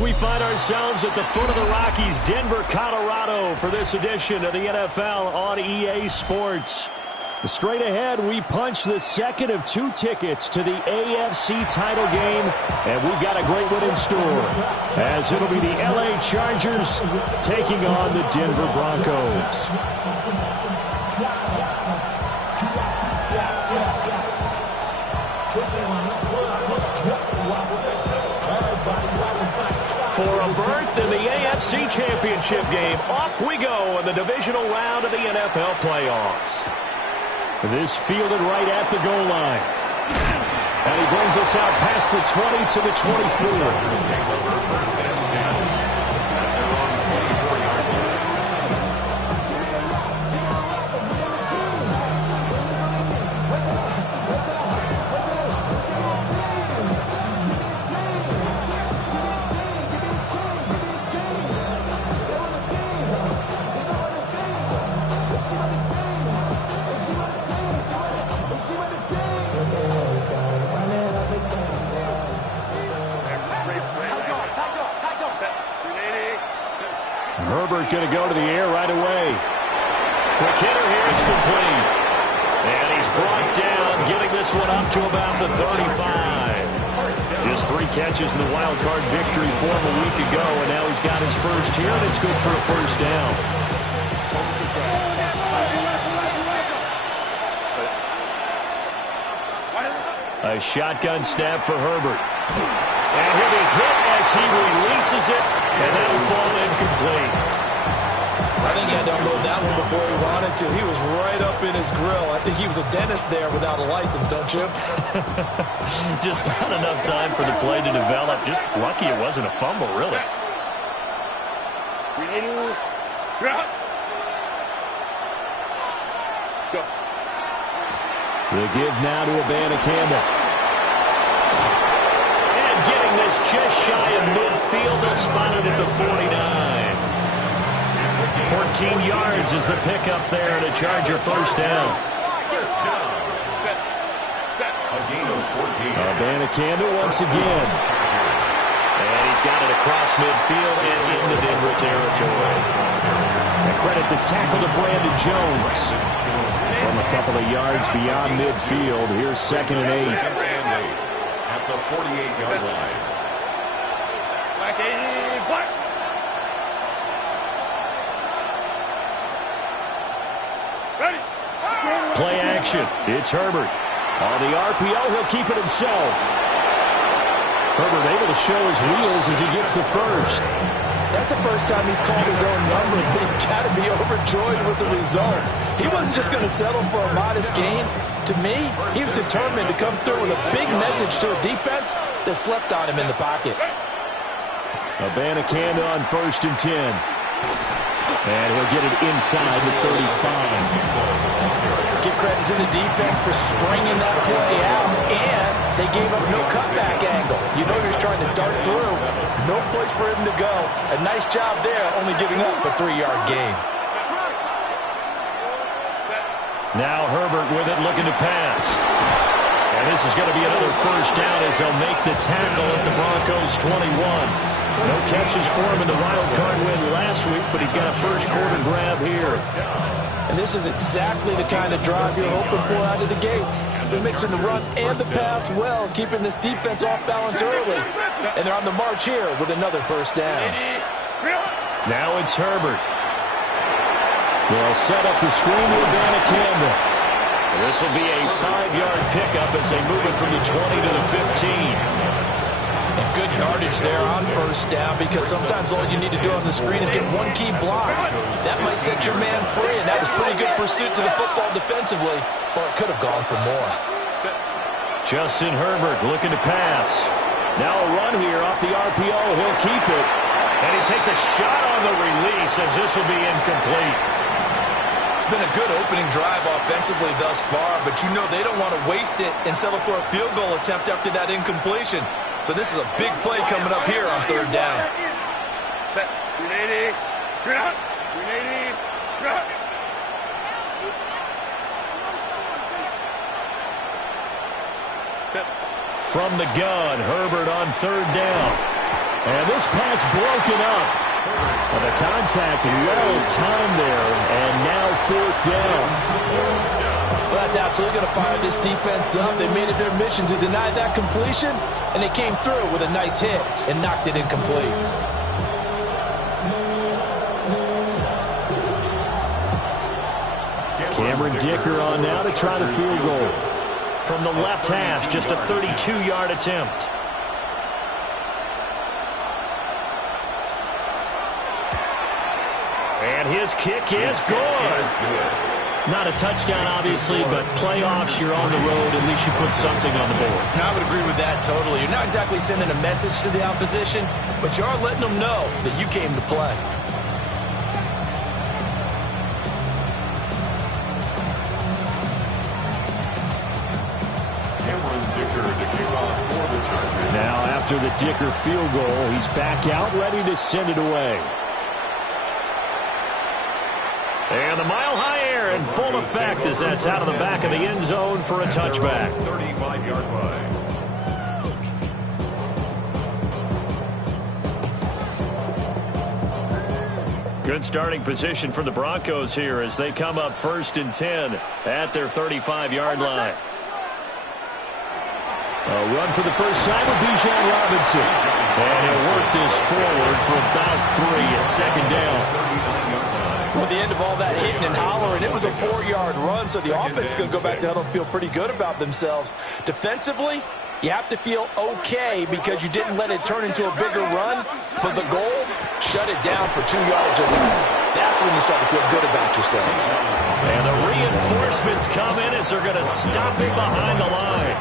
We find ourselves at the foot of the Rockies, Denver, Colorado, for this edition of the NFL on EA Sports. Straight ahead, we punch the second of 2 tickets to the AFC title game, and we've got a great one in store, as it'll be the LA Chargers taking on the Denver Broncos. For a berth in the AFC Championship game, off we go in the divisional round of the NFL playoffs. This fielded right at the goal line. And he brings us out past the 20 to the 24. Herbert going to go to the air right away. Quick hitter here, it's complete. And he's brought down, getting this one up to about the 35. Just 3 catches in the wild card victory for him a week ago, and now he's got his first here, and it's good for a first down. A shotgun snap for Herbert. And he'll be hit as he releases it, and that'll fall incomplete. I think he had to unload that one before he wanted to. He was right up in his grill. I think he was a dentist there without a license, don't you? Just not enough time for the play to develop. Just lucky it wasn't a fumble, really. The give now to Urbana Campbell. And getting this just shy of midfield, they'll spot it at the 49. 14 yards is the pickup there, and a Charger first down. Urbana Campbell once again. And he's got it across midfield and into Denver territory. And credit the tackle to Brandon Jones. From a couple of yards beyond midfield, here's 2nd and 8. At the 48-yard line. Play action. It's Herbert. On the RPO, he'll keep it himself. Herbert able to show his wheels as he gets the first. That's the first time he's called his own number, but he's got to be overjoyed with the results. He wasn't just going to settle for a modest gain. To me, he was determined to come through with a big message to a defense that slept on him in the pocket. Urbana Campbell on 1st and 10. And he'll get it inside the 35. Give credit to the defense for stringing that play out, and they gave up no cutback angle. You know he was trying to dart through. No place for him to go. A nice job there, only giving up a 3-yard gain. Now Herbert with it, looking to pass. And this is going to be another first down as they'll make the tackle at the Broncos 21. No catches for him in the wild card win last week, but he's got a first quarter grab here. And this is exactly the kind of drive you're hoping for out of the gates. They're mixing the run and the pass well, keeping this defense off balance early. And they're on the march here with another first down. Now it's Herbert. They'll set up the screen to Urbana Campbell. This will be a 5-yard pickup as they move it from the 20 to the 15. And good yardage there on first down, because sometimes all you need to do on the screen is get one key block. That might set your man free, and that was pretty good pursuit to the football defensively, or it could have gone for more. Justin Herbert looking to pass. Now a run here off the RPO. He'll keep it. And he takes a shot on the release as this will be incomplete. It's been a good opening drive offensively thus far, but you know they don't want to waste it and settle for a field goal attempt after that incompletion. So this is a big play coming up here on 3rd down. From the gun, Herbert on 3rd down. And this pass broken up. And the contact well-timed there, and now 4th down. Well, that's absolutely going to fire this defense up. They made it their mission to deny that completion, and they came through with a nice hit and knocked it incomplete. Cameron Dicker on now to try the field goal. From the left hash, just a 32-yard attempt. And his kick is good. Not a touchdown, obviously, but playoffs, you're on the road. At least you put something on the board. I would agree with that totally. You're not exactly sending a message to the opposition, but you are letting them know that you came to play. Now, after the Dicker field goal, he's back out, ready to send it away. And the mile-high air in full effect as that's out of the back of the end zone for a touchback. 35-yard line. Good starting position for the Broncos here as they come up 1st and 10 at their 35-yard line. A run for the first time with Bijan Robinson. And he'll work this forward for about 3 at 2nd down. Well, the end of all that hitting and hollering, it was a 4-yard run, so the offense is going to go back to huddle and feel pretty good about themselves. Defensively, you have to feel okay because you didn't let it turn into a bigger run, but the goal, shut it down for 2 yards or less. That's when you start to feel good about yourselves. And the reinforcements come in as they're going to stop him behind the line.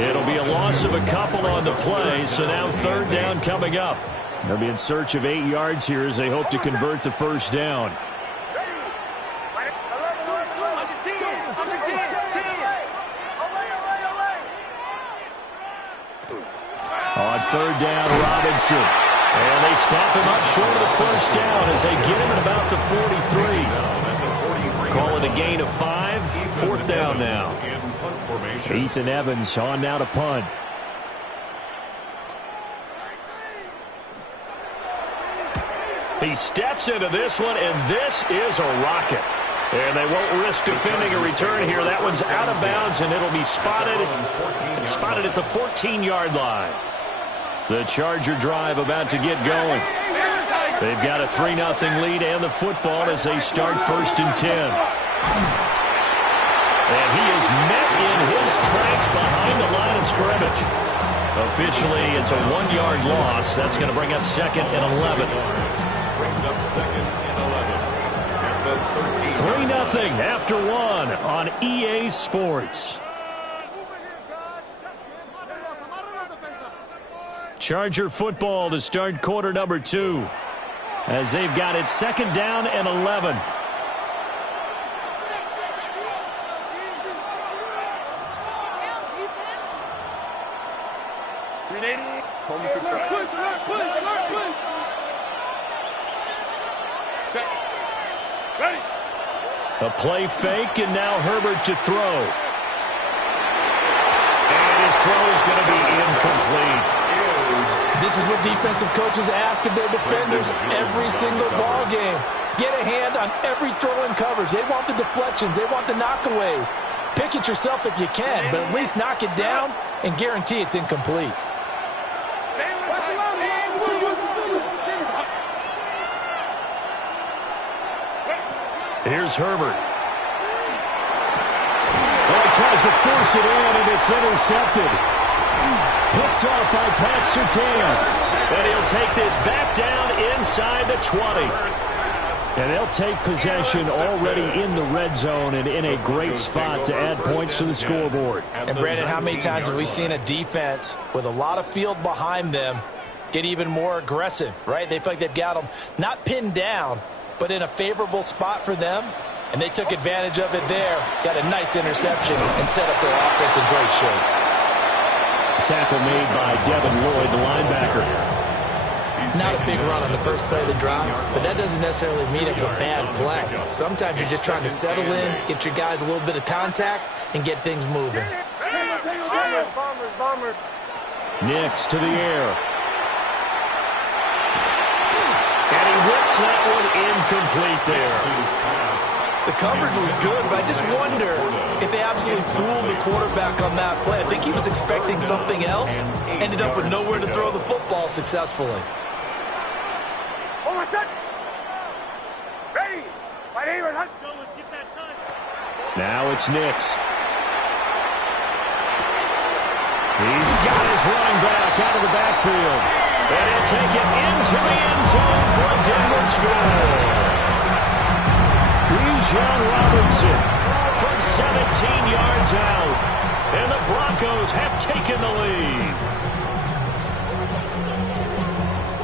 It'll be a loss of a couple on the play, so now 3rd down coming up. They'll be in search of 8 yards here as they hope to convert the first down. On 3rd down, Robinson. And they stop him up short of the first down as they get him at about the 43. Call it a gain of 5. 4th down now. Ethan Evans on now to punt. He steps into this one, and this is a rocket. And they won't risk defending a return here. That one's out of bounds, and it'll be spotted at the 14-yard line. The Charger drive about to get going. They've got a 3-0 lead and the football as they start 1st and 10. And he is met in his tracks behind the line of scrimmage. Officially, it's a 1-yard loss. That's going to bring up 2nd and 11. Brings up 2nd and 11. 3-0 after 1 on EA Sports. Charger football to start quarter number 2 as they've got it 2nd down and 11. A play fake, and now Herbert to throw. And his throw is going to be incomplete. This is what defensive coaches ask of their defenders every single ball game. Get a hand on every throw in coverage. They want the deflections. They want the knockaways. Pick it yourself if you can, but at least knock it down and guarantee it's incomplete. Here's Herbert. Well, he tries to force it in, and it's intercepted. Picked off by Pat Surtain. And he'll take this back down inside the 20. And they'll take possession already in the red zone and in a great spot to add points to the scoreboard. And, Brandon, how many times have we seen a defense with a lot of field behind them get even more aggressive, right? They feel like they've got them not pinned down, but in a favorable spot for them, and they took advantage of it there. Got a nice interception and set up their offense in great shape. Tackle made by Devin Lloyd, the linebacker. Not a big run on the first play of the drive, but that doesn't necessarily mean it was a bad play. Sometimes you're just trying to settle in, get your guys a little bit of contact, and get things moving. Nix to the air. Gets that one incomplete there. The coverage was good, but I just wonder if they absolutely fooled the quarterback on that play. I think he was expecting something else, ended up with nowhere to throw the football successfully. Over set. Ready. My neighbor, let's go. Let's get that touch. Now it's Nix. He's got his running back out of the backfield. And he'll take it into the end zone for a Denver score. Bijan Robinson from 17 yards out. And the Broncos have taken the lead.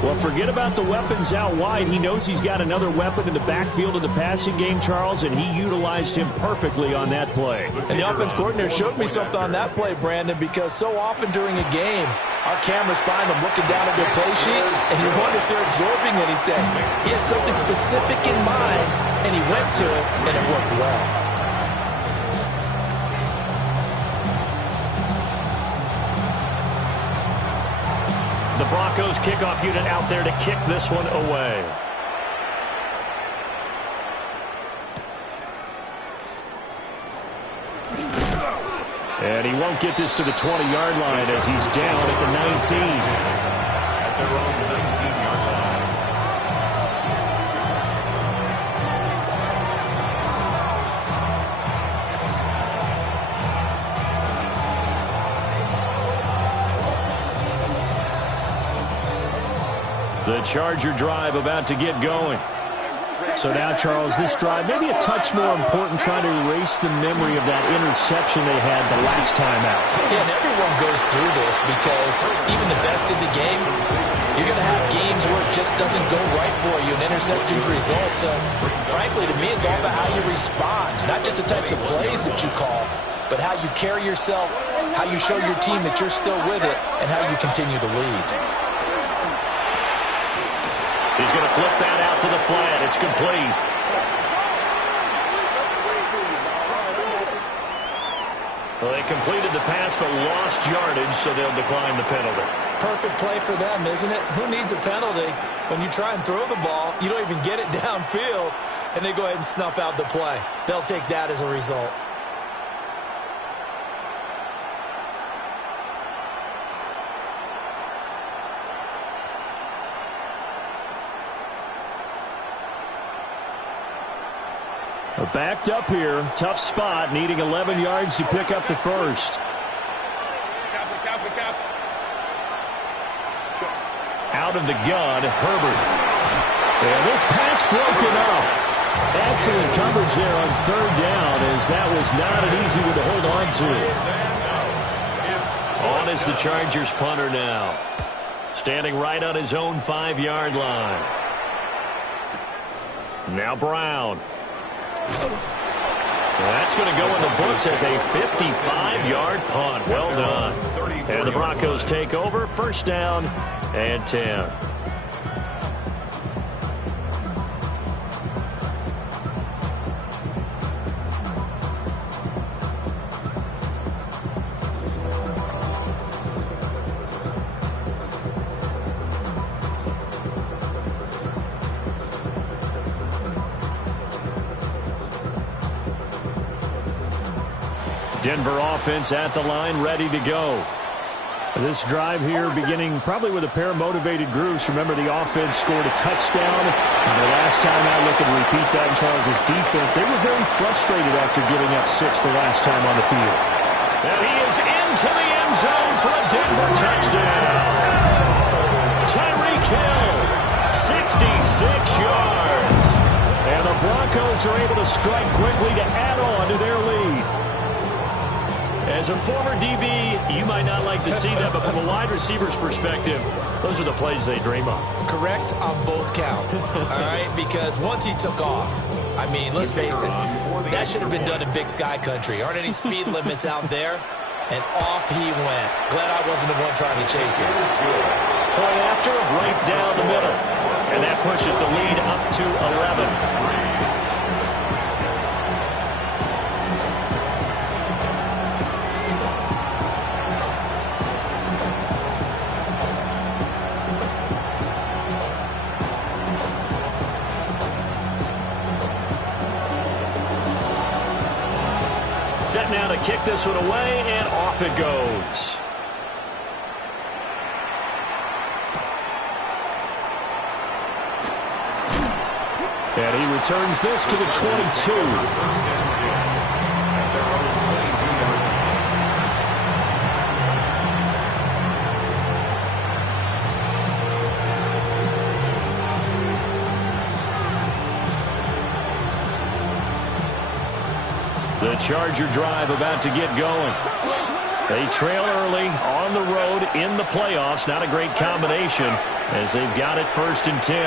Well, forget about the weapons out wide. He knows he's got another weapon in the backfield of the passing game, Charles, and he utilized him perfectly on that play. And the offense coordinator showed me something on that play, Brandon, because so often during a game, our cameras find them looking down at their play sheets, and you wonder if they're absorbing anything. He had something specific in mind, and he went to it, and it worked well. The Broncos kickoff unit out there to kick this one away. And he won't get this to the 20-yard line as he's down at the 19. At their own 19-yard line. The Charger drive about to get going. So now, Charles, this drive maybe a touch more important, trying to erase the memory of that interception they had the last time out. Yeah, and everyone goes through this because even the best in the game, you're going to have games where it just doesn't go right for you and interceptions result. So, frankly, to me, it's all about how you respond, not just the types of plays that you call, but how you carry yourself, how you show your team that you're still with it, and how you continue to lead. He's going to flip that out to the flat. It's complete. Well, they completed the pass but lost yardage, so they'll decline the penalty. Perfect play for them, isn't it? Who needs a penalty? When you try and throw the ball, you don't even get it downfield, and they go ahead and snuff out the play. They'll take that as a result. Backed up here. Tough spot. Needing 11 yards to pick up the first. Out of the gun, Herbert. And this pass broken up. Excellent coverage there on third down, as that was not an easy one to hold on to. On is the Chargers punter now. Standing right on his own 5-yard line. Now Brown. That's going to go in the books as a 55-yard punt. Well done. And the Broncos take over. First down and 10. Denver offense at the line, ready to go. This drive here beginning probably with a pair of motivated groups. Remember, the offense scored a touchdown. And the last time out, looking to repeat that in Charles' defense. They were very frustrated after giving up 6 the last time on the field. And he is into the end zone for a Denver touchdown. Tyreek Hill, 66 yards. And the Broncos are able to strike quickly to add on to their lead. As a former DB, you might not like to see that, but from a wide receiver's perspective, those are the plays they dream of. Correct on both counts, all right? Because once he took off, I mean, let's face it, that should have been done in Big Sky Country. Aren't any speed limits out there? And off he went. Glad I wasn't the one trying to chase him. Point after, right down the middle. And that pushes the lead up to 11. set now to kick this one away, and off it goes. And he returns this to the 22. The Charger drive about to get going. They trail early on the road in the playoffs. Not a great combination as they've got it 1st and 10.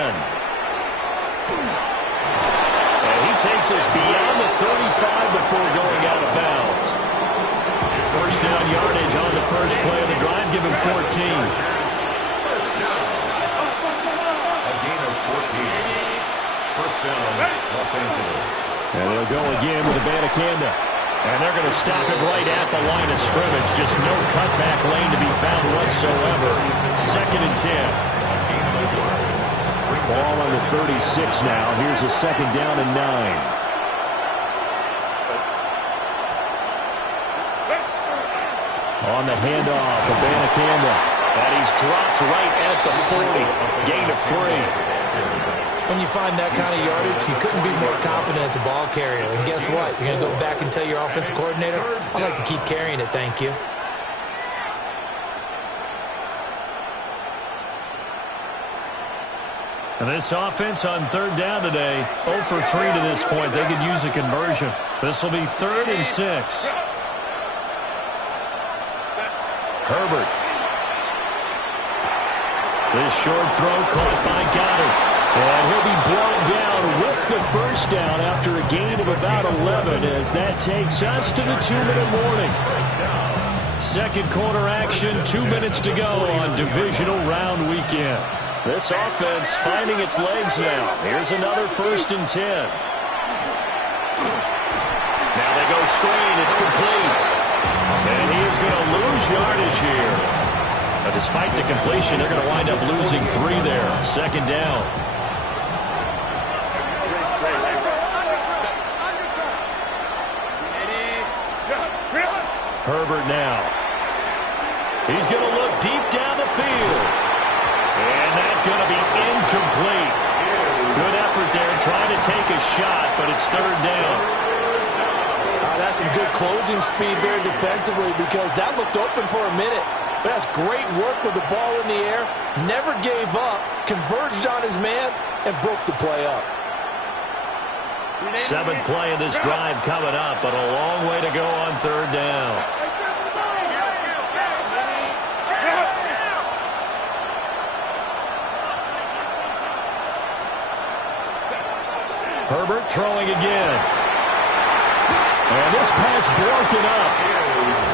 And he takes us beyond the 35 before going out of bounds. First down yardage on the first play of the drive. Give him 14. First down. A gain of 14. First down, Los Angeles. And they'll go again with Abanikanda. And they're going to stop it right at the line of scrimmage. Just no cutback lane to be found whatsoever. 2nd and 10. Ball on the 36 now. Here's a 2nd down and 9. On the handoff, Abanikanda. And he's dropped right at the 40. Gain of 3. When you find that kind of yardage, you couldn't be more confident as a ball carrier. And guess what? You're going to go back and tell your offensive coordinator, I'd like to keep carrying it, thank you. And this offense on 3rd down today, 0 for 3 to this point. They could use a conversion. This will be 3rd and 6. Herbert. This short throw caught by Goddard. And he'll be brought down with the first down after a gain of about 11 as that takes us to the 2-minute warning. 2nd quarter action, 2 minutes to go on divisional round weekend. This offense finding its legs now. Here's another 1st and 10. Now they go screen. It's complete. And he is going to lose yardage here. But despite the completion, they're going to wind up losing 3 there. 2nd down. Herbert now. He's going to look deep down the field. And that's going to be incomplete. Good effort there trying to take a shot, but it's 3rd down. That's some good closing speed there defensively because that looked open for a minute. But that's great work with the ball in the air. Never gave up, converged on his man, and broke the play up. 7th play of this drive coming up, but a long way to go on 3rd down. Herbert throwing again. And this pass broken up.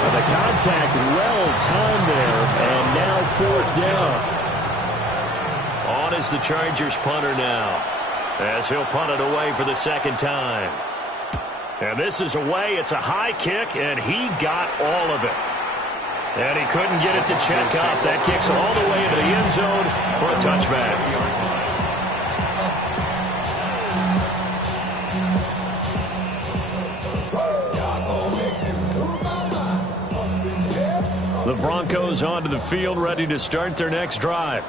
And the contact well timed there. And now 4th down. On is the Chargers punter now, as he'll punt it away for the 2nd time. And this is away. It's a high kick, and he got all of it. And he couldn't get it to check up. That kicks all the way into the end zone for a touchback. The Broncos onto the field, ready to start their next drive.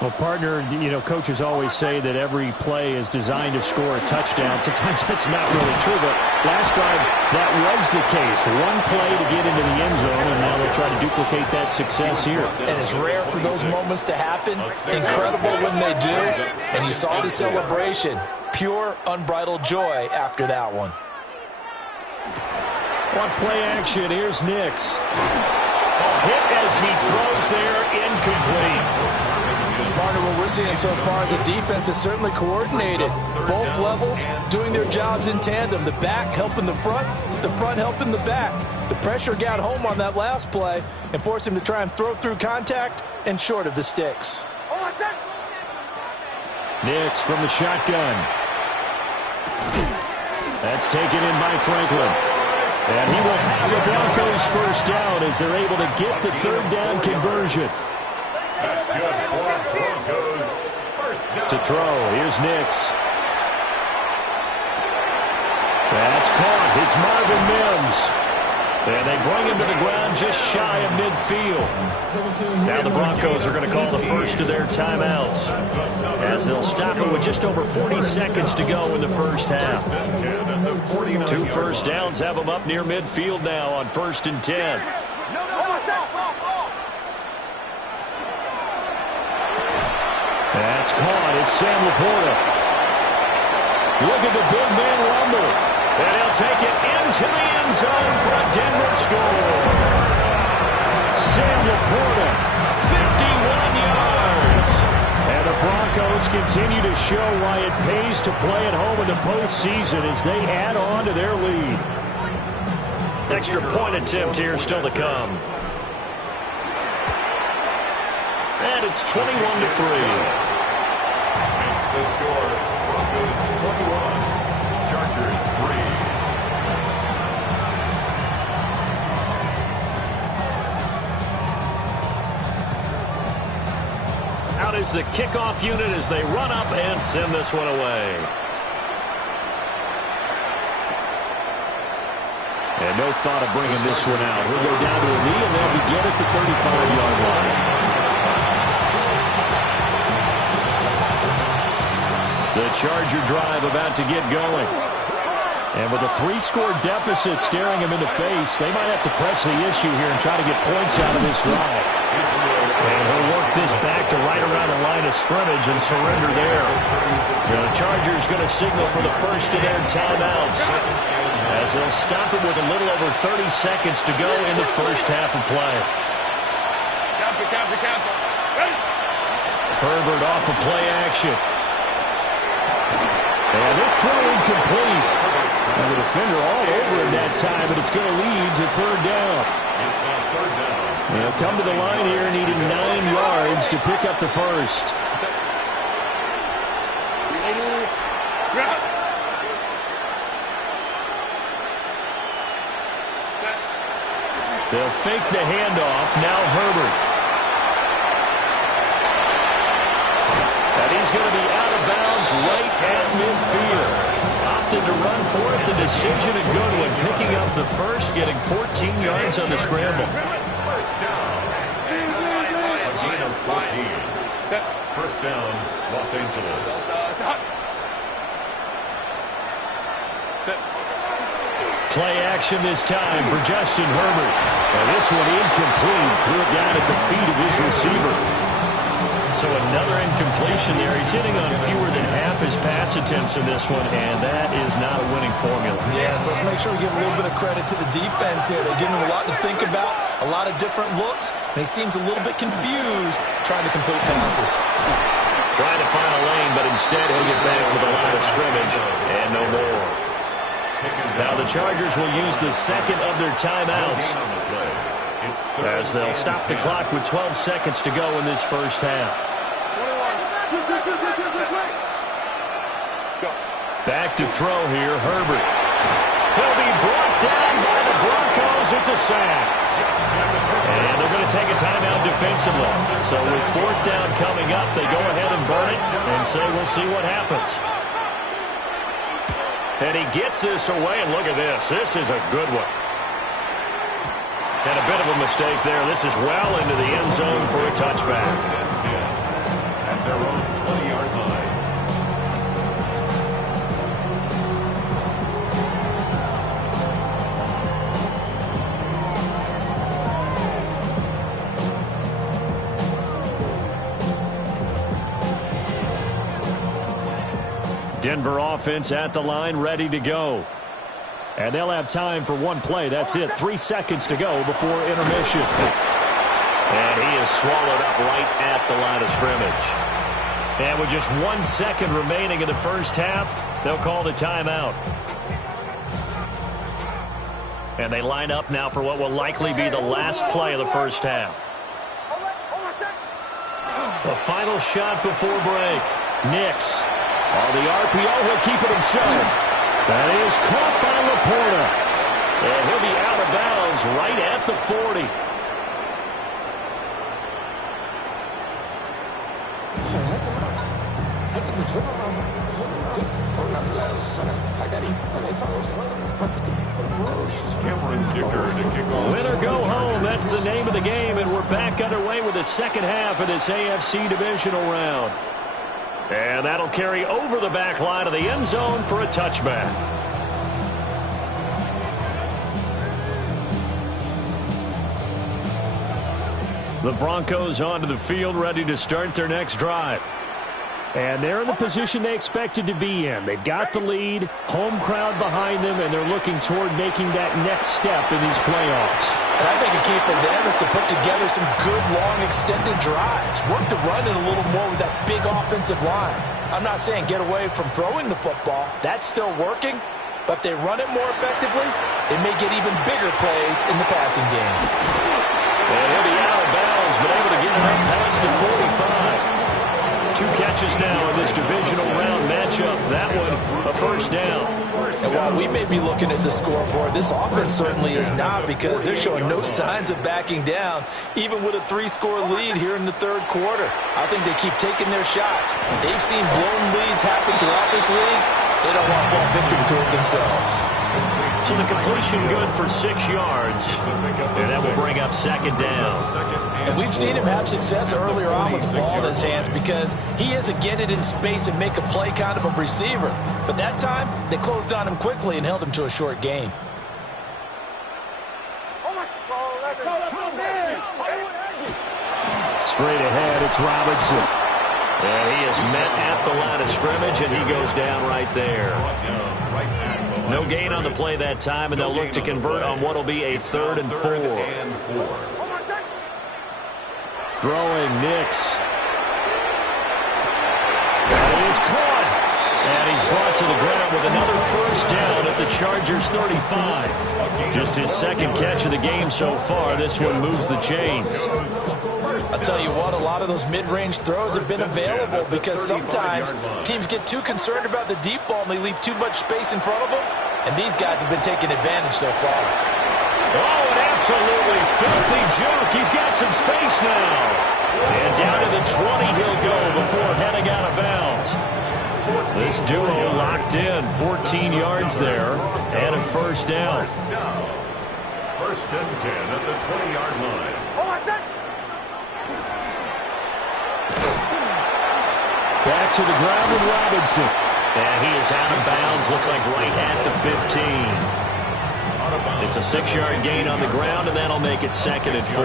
Well, partner, coaches always say that every play is designed to score a touchdown. Sometimes that's not really true, but last drive, that was the case. One play to get into the end zone, and now they'll try to duplicate that success here. And it's rare for those moments to happen. Incredible when they do. And you saw the celebration. Pure, unbridled joy after that one. On play action, here's Nix. Hit as he throws there, incomplete. Partner, what we're seeing so far is the defense is certainly coordinated. Both levels doing their jobs in tandem. The back helping the front helping the back. The pressure got home on that last play and forced him to try and throw through contact and short of the sticks. Nix from the shotgun. That's taken in by Franklin. And he will have the Broncos first down as they're able to get the 3rd down conversion. That's good for Broncos. First down. To throw, here's Nix. That's caught. It's Marvin Mims. And they bring him to the ground just shy of midfield. Now the Broncos are going to call the first of their timeouts, as they'll stop it with just over 40 seconds to go in the first half. 2 first downs have them up near midfield now on 1st and 10. That's caught. It's Sam Laporta. Look at the big man rumble. And he'll take it into the end zone for a Denver score. Sam Laporta, 51 yards. And the Broncos continue to show why it pays to play at home in the postseason as they add on to their lead. Extra point attempt here still to come. And it's 21-3. Makes the score. Broncos 21. Chargers 3. Out is the kickoff unit as they run up and send this one away. And no thought of bringing this one out. He'll go down to his knee, and they'll begin at the 35-yard line. The Charger drive about to get going. And with a 3-score deficit staring him in the face, they might have to press the issue here and try to get points out of this drive. And he'll work this back to right around the line of scrimmage and surrender there. The Chargers going to signal for the first of their timeouts, as they'll stop it with a little over 30 seconds to go in the first half of play. Herbert off of play action. And this throw incomplete. And the defender all over him that time, but it's going to lead to 3rd down. They'll come to the line here, needing 9 yards to pick up the first. They'll fake the handoff. Now Herbert. And he's going to be out of bounds right at midfield. Opted to run for it. The decision a good one. Picking up the first, getting 14 yards on the scramble. First down. A gain of 14. First down, Los Angeles. Play action this time for Justin Herbert. And this one incomplete. Threw it down at the feet of his receiver. So another incompletion there. He's hitting on fewer than half his pass attempts in this one, and that is not a winning formula. Yeah, so let's make sure we give a little bit of credit to the defense here. They're giving him a lot to think about, a lot of different looks, and he seems a little bit confused trying to complete passes. Trying to find a lane, but instead he'll get back to the line of scrimmage, and no more. Now the Chargers will use the second of their timeouts, as they'll stop the clock with 12 seconds to go in this first half. Back to throw here, Herbert. He'll be brought down by the Broncos. It's a sack. And they're going to take a timeout defensively. So with 4th down coming up, they go ahead and burn it and say we'll see what happens. And he gets this away, and look at this. This is a good one. And a bit of a mistake there. This is well into the end zone for a touchback. At their own 20-yard line. Denver offense at the line, ready to go. And they'll have time for one play. That's it. 3 seconds to go before intermission. And he is swallowed up right at the line of scrimmage. And with just 1 second remaining in the first half, they'll call the timeout. And they line up now for what will likely be the last play of the first half. A final shot before break. Nix. On the RPO, he'll keep it himself. That is caught by Laporta. And he'll be out of bounds right at the 40. Win or go home, that's the name of the game, and we're back underway with the second half of this AFC divisional round. And that'll carry over the back line of the end zone for a touchback. The Broncos onto the field, ready to start their next drive. And they're in the position they expected to be in. They've got the lead, home crowd behind them, and they're looking toward making that next step in these playoffs. And I think a key for them is to put together some good, long, extended drives. Work the run in a little more with that big offensive line. I'm not saying get away from throwing the football. That's still working. But if they run it more effectively, they may get even bigger plays in the passing game. And he'll be out of bounds, but able to get it up past the 45. 2 catches now in this divisional round matchup. That one, a first down. And while we may be looking at the scoreboard, this offense certainly is not, because they're showing no signs of backing down, even with a 3-score lead here in the third quarter. I think they keep taking their shots. They've seen blown leads happen throughout this league. They don't want one victim toward themselves. So the completion good for 6 yards. And that will bring up second down. And we've seen him have success earlier on with the ball in his hands, because he is a get it in space and make a play kind of a receiver. But that time, they closed on him quickly and held him to a short gain. Straight ahead, it's Robinson. And he is met at the line of scrimmage, and he goes down right there. No gain on the play that time, and they'll look to convert on what will be a 3rd and 4. Throwing Nix. And he is caught. And he's brought to the ground with another first down at the Chargers' 35. Just his second catch of the game so far. This one moves the chains. I'll tell you what, a lot of those mid-range throws have been available, because sometimes teams get too concerned about the deep ball and they leave too much space in front of them, and these guys have been taking advantage so far. Oh, an absolutely filthy joke. He's got some space now. And down to the 20 he'll go before heading out of bounds. This duo locked in, 14 yards there, and a first down. First and 10 at the 20-yard line. Back to the ground with Robinson. And he is out of bounds, looks like right at the 15. It's a 6-yard gain on the ground, and that'll make it 2nd and 4.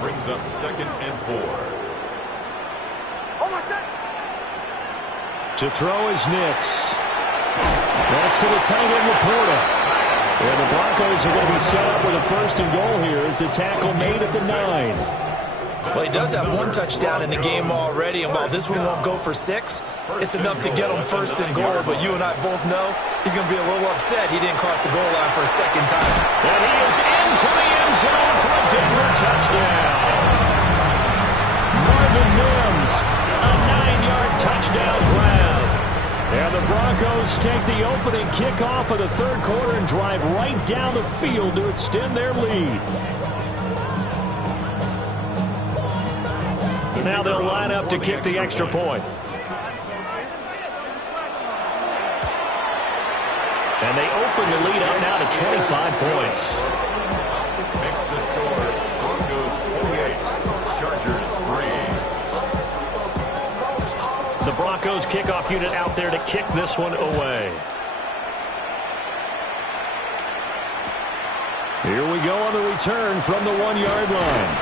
Brings up 2nd and 4. To throw is Nix. That's to the tight end, Laporta. And the Broncos are going to be set up with a 1st and goal here as the tackle made at the 9. Well, he does have 1 touchdown in the game already, and while this one won't go for 6, it's enough to get him 1st and goal. But you and I both know he's going to be a little upset he didn't cross the goal line for a 2nd time. And he is into the end zone for a Denver touchdown. Marvin Mims, a 9-yard touchdown grab. And the Broncos take the opening kickoff of the 3rd quarter and drive right down the field to extend their lead. Now they'll line up to kick the extra point. And they open the lead up now to 25 points. Makes the score Broncos 28, Chargers 3. The Broncos kickoff unit out there to kick this one away. Here we go on the return from the 1-yard line.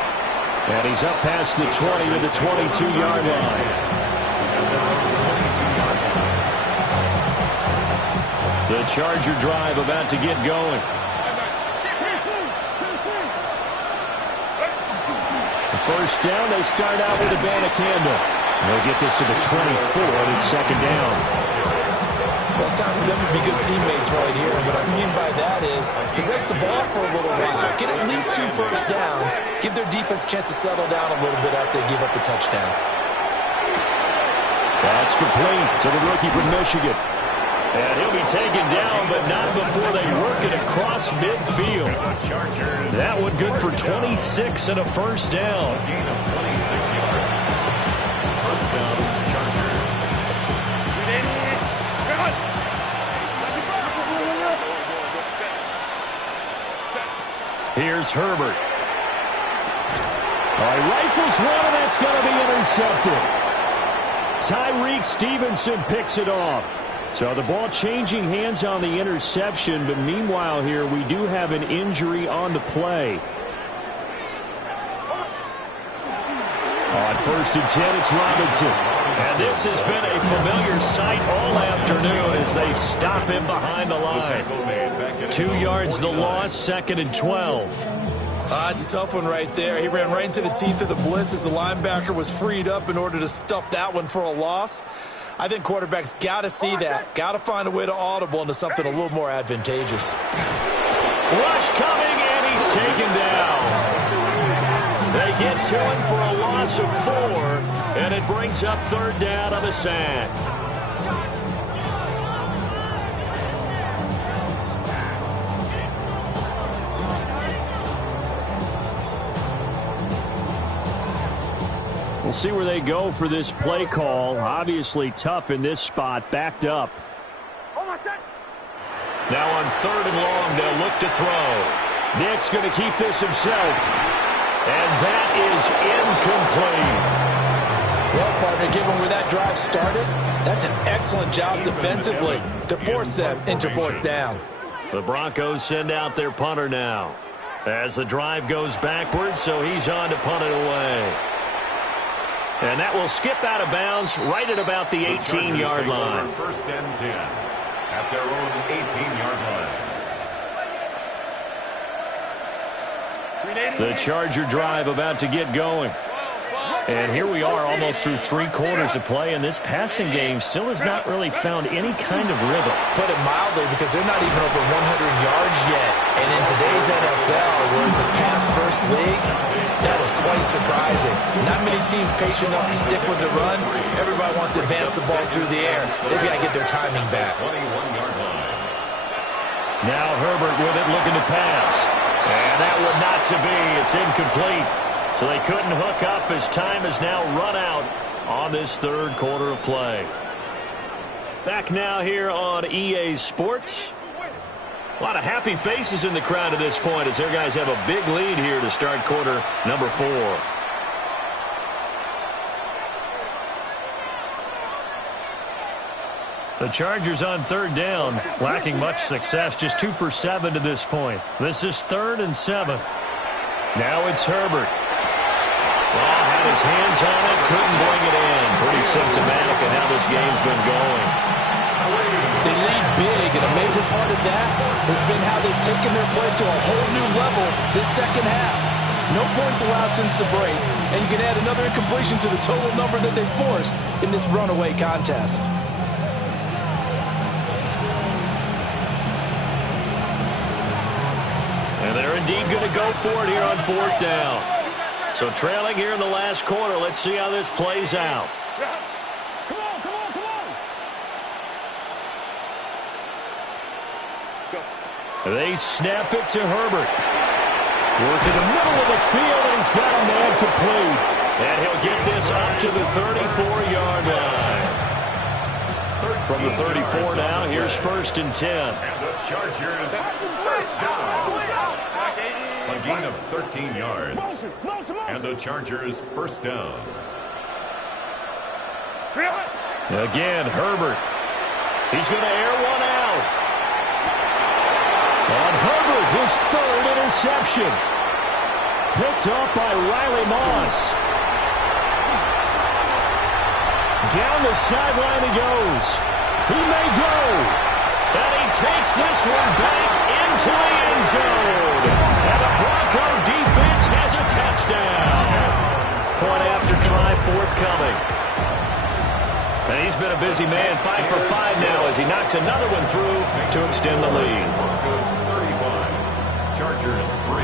And he's up past the 20 to the 22-yard line. The Charger drive about to get going. The first down, they start out with Abanikanda. They'll get this to the 24, and it's 2nd down. Well, it's time for them to be good teammates right here. What I mean by that is possess the ball for a little while. Get at least 2 first downs. Give their defense a chance to settle down a little bit after they give up a touchdown. That's complete to the rookie from Michigan. And he'll be taken down, but not before they work it across midfield. That one good for 26 and a first down. Gain of 26 yards. First down, Chargers. Here's Herbert. All right, rifles one, and that's going to be intercepted. Tyreek Stevenson picks it off. So the ball changing hands on the interception, but meanwhile here we do have an injury on the play. On 1st and 10, it's Robinson. And this has been a familiar sight all afternoon as they stop him behind the line. 2 yards the loss, 2nd and 12. It's a tough one right there. He ran right into the teeth of the blitz as the linebacker was freed up in order to stuff that one for a loss. I think quarterbacks got to see that. Got to find a way to audible into something a little more advantageous. Rush coming, and he's taken down. They get to him for a loss of 4, and it brings up 3rd down on the sack. We'll see where they go for this play call. Obviously tough in this spot, backed up. Now on 3rd and long, they'll look to throw. Nick's going to keep this himself. And that is incomplete. Well, partner, given where that drive started, that's an excellent job defensively to force them into 4th down. The Broncos send out their punter now as the drive goes backwards, so he's on to punt it away. And that will skip out of bounds right at about the 18-yard line. 1st and 10 at their own 18-yard line. The Charger drive about to get going. And here we are almost through 3 quarters of play, and this passing game still has not really found any kind of rhythm. Put it mildly, because they're not even over 100 yards yet. And in today's NFL, where it's a pass-first league, that is quite surprising. Not many teams patient enough to stick with the run. Everybody wants to advance the ball through the air. They've got to get their timing back. 21-yard line. Now Herbert with it, looking to pass. And that one not to be. It's incomplete. So they couldn't hook up as time has now run out on this 3rd quarter of play. Back now here on EA Sports. A lot of happy faces in the crowd at this point as their guys have a big lead here to start quarter number 4. The Chargers on 3rd down, lacking much success, just 2 for 7 to this point. This is 3rd and 7. Now it's Herbert. Well, had his hands on it, couldn't bring it in. Pretty symptomatic of how this game's been going. They lead big, and a major part of that has been how they've taken their play to a whole new level this 2nd half. No points allowed since the break, and you can add another incompletion to the total number that they forced in this runaway contest. And they're indeed going to go for it here on 4th down. So trailing here in the last quarter, let's see how this plays out. Come on, come on, come on. They snap it to Herbert. Work in the middle of the field, and he's got a man complete. And he'll get this up to the 34-yard line. From the 34 now, here's 1st and 10. And the Chargers first down. A gain of 13 yards. And the Chargers first down. Again, Herbert. He's going to air one out. On Herbert, his 3rd interception. Picked up by Riley Moss. Down the sideline he goes. He may go. And he takes this one back into the end zone. And the Bronco defense has a touchdown. Point after try forthcoming. And he's been a busy man, 5 for 5 now as he knocks another one through to extend the lead. Broncos 35, Chargers 3.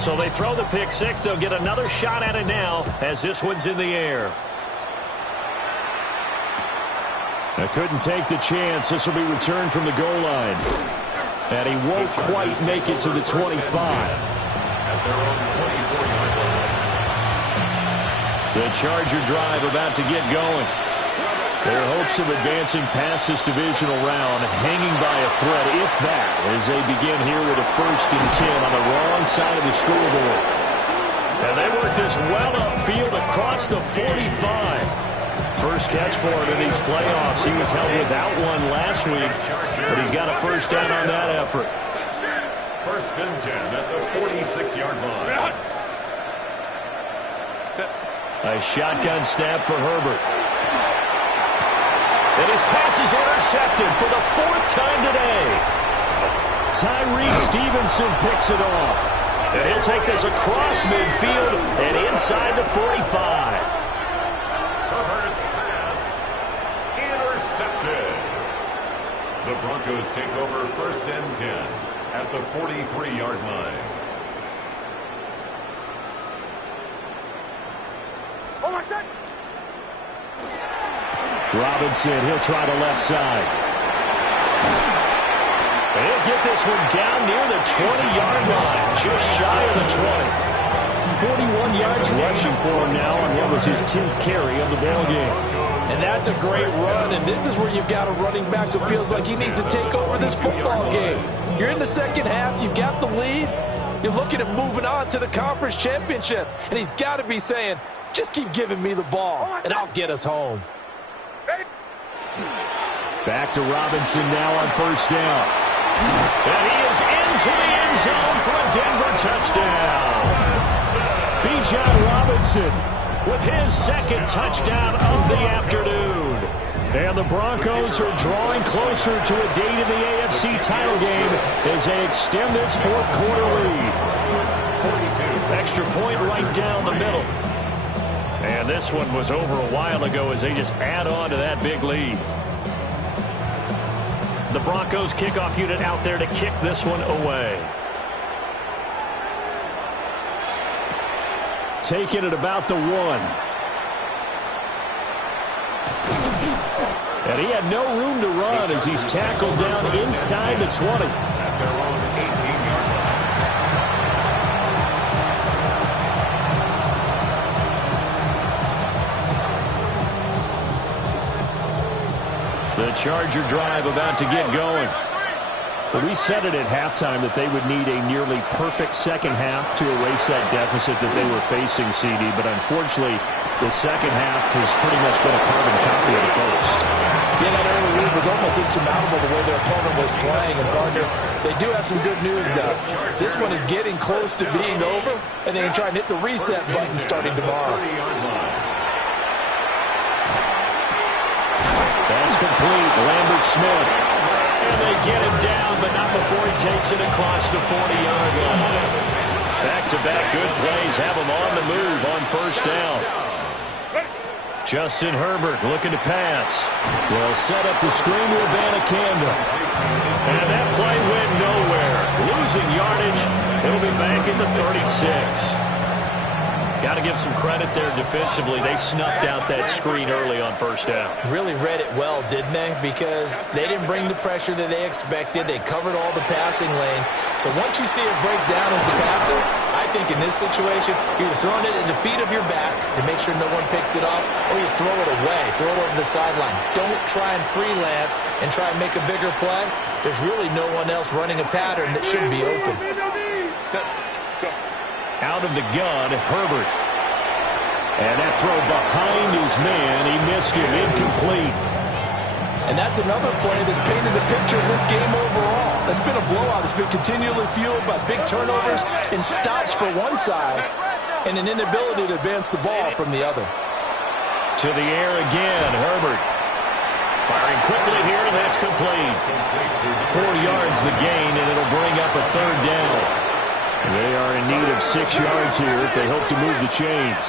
So they throw the pick 6. They'll get another shot at it now as this one's in the air. I couldn't take the chance. This will be returned from the goal line. And he won't quite make it to the 25. The Charger drive about to get going. Their hopes of advancing past this divisional round hanging by a thread, if that, as they begin here with a 1st and 10 on the wrong side of the scoreboard. And they work this well upfield across the 45. First catch for him in these playoffs. He was held without one last week, but he's got a 1st down on that effort. 1st and 10 at the 46-yard line. A shotgun snap for Herbert. And his pass is intercepted for the 4th time today. Tyreek Stevenson picks it off. And he'll take this across midfield and inside the 45. Herbert's pass intercepted. The Broncos take over 1st and 10 at the 43-yard line. Oh, my son! Robinson, he'll try the left side. And he'll get this one down near the 20-yard line, just shy of the 20. 41 yards rushing for him now on what was his 10th carry of the ball game. And that's a great run, and this is where you've got a running back who feels like he needs to take over this football game. You're in the second half, you've got the lead, you're looking at moving on to the conference championship, and he's got to be saying, just keep giving me the ball, and I'll get us home. Back to Robinson now on 1st down. And he is into the end zone for a Denver touchdown. Bijan Robinson with his 2nd touchdown of the afternoon. And the Broncos are drawing closer to a date in the AFC title game as they extend this 4th quarter lead. Extra point right down the middle. And this one was over a while ago as they just add on to that big lead. The Broncos kickoff unit out there to kick this one away. Taking it about the 1. And he had no room to run as he's tackled down inside the 20. At their own 18-yard line. The Charger drive about to get going. Well, we said it at halftime that they would need a nearly perfect second half to erase that deficit that they were facing, CD. But unfortunately, the second half has pretty much been a carbon copy of the first. Yeah, that early lead was almost insurmountable the way their opponent was playing. And, Gardner, they do have some good news, though. This one is getting close to being over, and they can try and hit the reset button starting tomorrow. That's complete. Lambert Smith. And they get him down, but not before he takes it across the 40-yard line. Back-to-back good plays have him on the move on 1st down. Justin Herbert looking to pass. They'll set up the screen to Abanikanda. And that play went nowhere. Losing yardage. It'll be back at the 36. Got to give some credit there defensively. They snuffed out that screen early on 1st down. Really read it well, didn't they? Because they didn't bring the pressure that they expected. They covered all the passing lanes. So once you see it break down as the passer, I think in this situation, you're either throwing it at the feet of your back to make sure no one picks it off, or you throw it away, throw it over the sideline. Don't try and freelance and try and make a bigger play. There's really no one else running a pattern that should be open. Out of the gun, Herbert. And that throw behind his man. He missed him. Incomplete. And that's another play that's painted the picture of this game overall. It's been a blowout. It's been continually fueled by big turnovers and stops for one side and an inability to advance the ball from the other. To the air again, Herbert. Firing quickly here, and that's complete. 4 yards the gain, and it'll bring up a 3rd down. They are in need of 6 yards here if they hope to move the chains.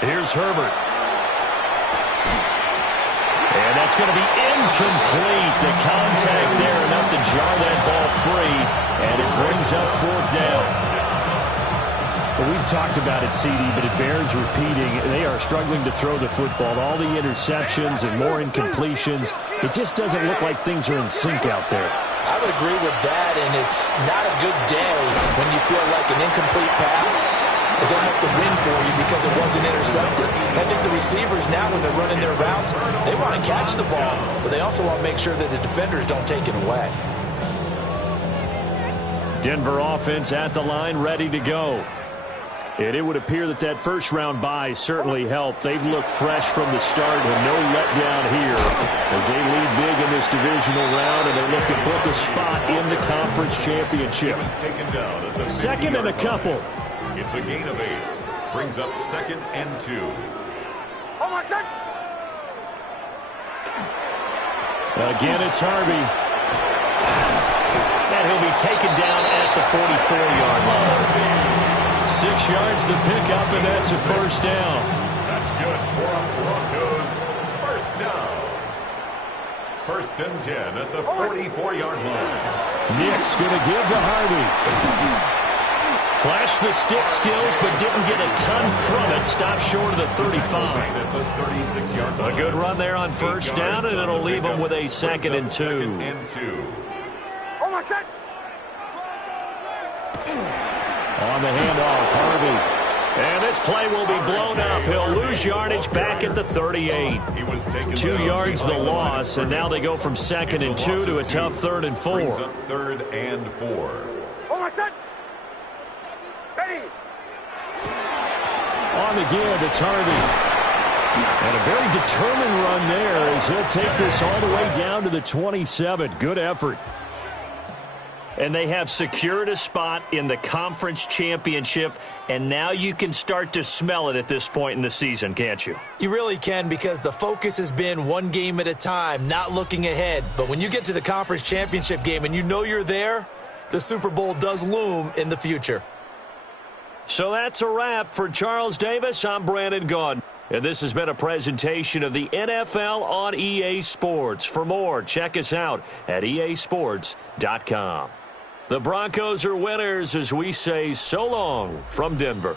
Here's Herbert. And that's going to be incomplete. The contact there enough to jar that ball free, and it brings up 4th down. Well, we've talked about it, CD, but it bears repeating. They are struggling to throw the football. All the interceptions and more incompletions. It just doesn't look like things are in sync out there. I would agree with that, and it's not a good day when you feel like an incomplete pass is almost a win for you because it wasn't intercepted. I think the receivers now, when they're running their routes, they want to catch the ball, but they also want to make sure that the defenders don't take it away. Denver offense at the line, ready to go. And it would appear that that first-round bye certainly helped. They've looked fresh from the start and no letdown here as they lead big in this divisional round, and they look to book a spot in the conference championship. Second and a couple. It's a gain of 8. Brings up 2nd and 2. Again, it's Harvey. And he'll be taken down at the 44-yard line. 6 yards the pickup, and that's a first down. That's good for Broncos. First down. 1st and 10 at the 44-yard line. Nick's going to give to Harvey. Flashed the stick skills, but didn't get a ton from it. Stopped short of the 35. At the 36-yard line. A good run there on first down, and it'll leave them with a 2nd and 2. 2nd and 2. On the handoff, Harvey. And this play will be blown up. He'll lose yardage back at the 38. 2 yards the loss, and now they go from 2nd and 2 to a tough 3rd and 4. 3rd and 4. On the give, it's Harvey. And a very determined run there as he'll take this all the way down to the 27. Good effort. And they have secured a spot in the conference championship, and now you can start to smell it at this point in the season, can't you? You really can, because the focus has been one game at a time, not looking ahead. But when you get to the conference championship game and you know you're there, the Super Bowl does loom in the future. So that's a wrap for Charles Davis. I'm Brandon Gaudin. And this has been a presentation of the NFL on EA Sports. For more, check us out at easports.com. The Broncos are winners as we say so long from Denver.